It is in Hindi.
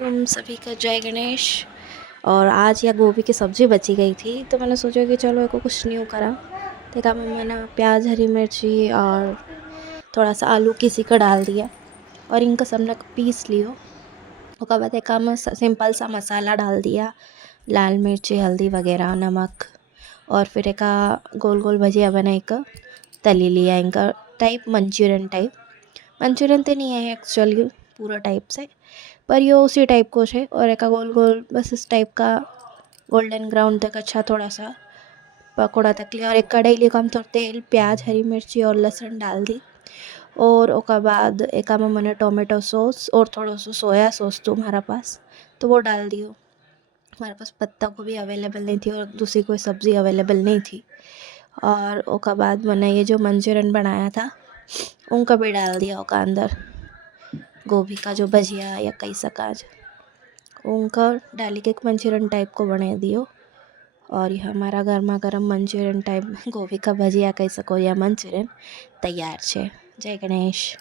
तुम सभी का जय गणेश। और आज या गोभी की सब्ज़ी बची गई थी तो मैंने सोचा कि चलो एको कुछ न्यू करा। देखा मम्मा ने प्याज हरी मिर्ची और थोड़ा सा आलू किसी का डाल दिया और इनका सबने पीस लियो। उसके बाद एक में सिंपल सा मसाला डाल दिया, लाल मिर्ची हल्दी वगैरह नमक। और फिर एक गोल गोल भजिया बनाई का तली लिया इनका टाइप मंचूरियन तो नहीं है एक्चुअली पूरा टाइप से, पर ये उसी टाइप को है। और एक गोल गोल बस इस टाइप का गोल्डन ब्राउन तक अच्छा थोड़ा सा पकौड़ा तक लिया। और एक कढ़ाई लिए कम थोड़ा तेल प्याज हरी मिर्ची और लहसुन डाल दी। और उसके बाद एक में मैंने टोमेटो सॉस और थोड़ा सा सोया सॉस तुम्हारा पास तो वो डाल दियो। हमारे पास पत्ता गोभी अवेलेबल नहीं थी और दूसरी कोई सब्ज़ी अवेलेबल नहीं थी। और उसके बाद मैंने ये जो मंचूरियन बनाया था उनका भी डाल दिया उसका अंदर, गोभी का जो भजिया या कई सकाज उनका डाली के एक मंचूरियन टाइप को बना दियो। और ये हमारा गर्मा गर्म मंचूरियन टाइप गोभी का भजिया कही सको या मंचूरियन तैयार है। जय गणेश।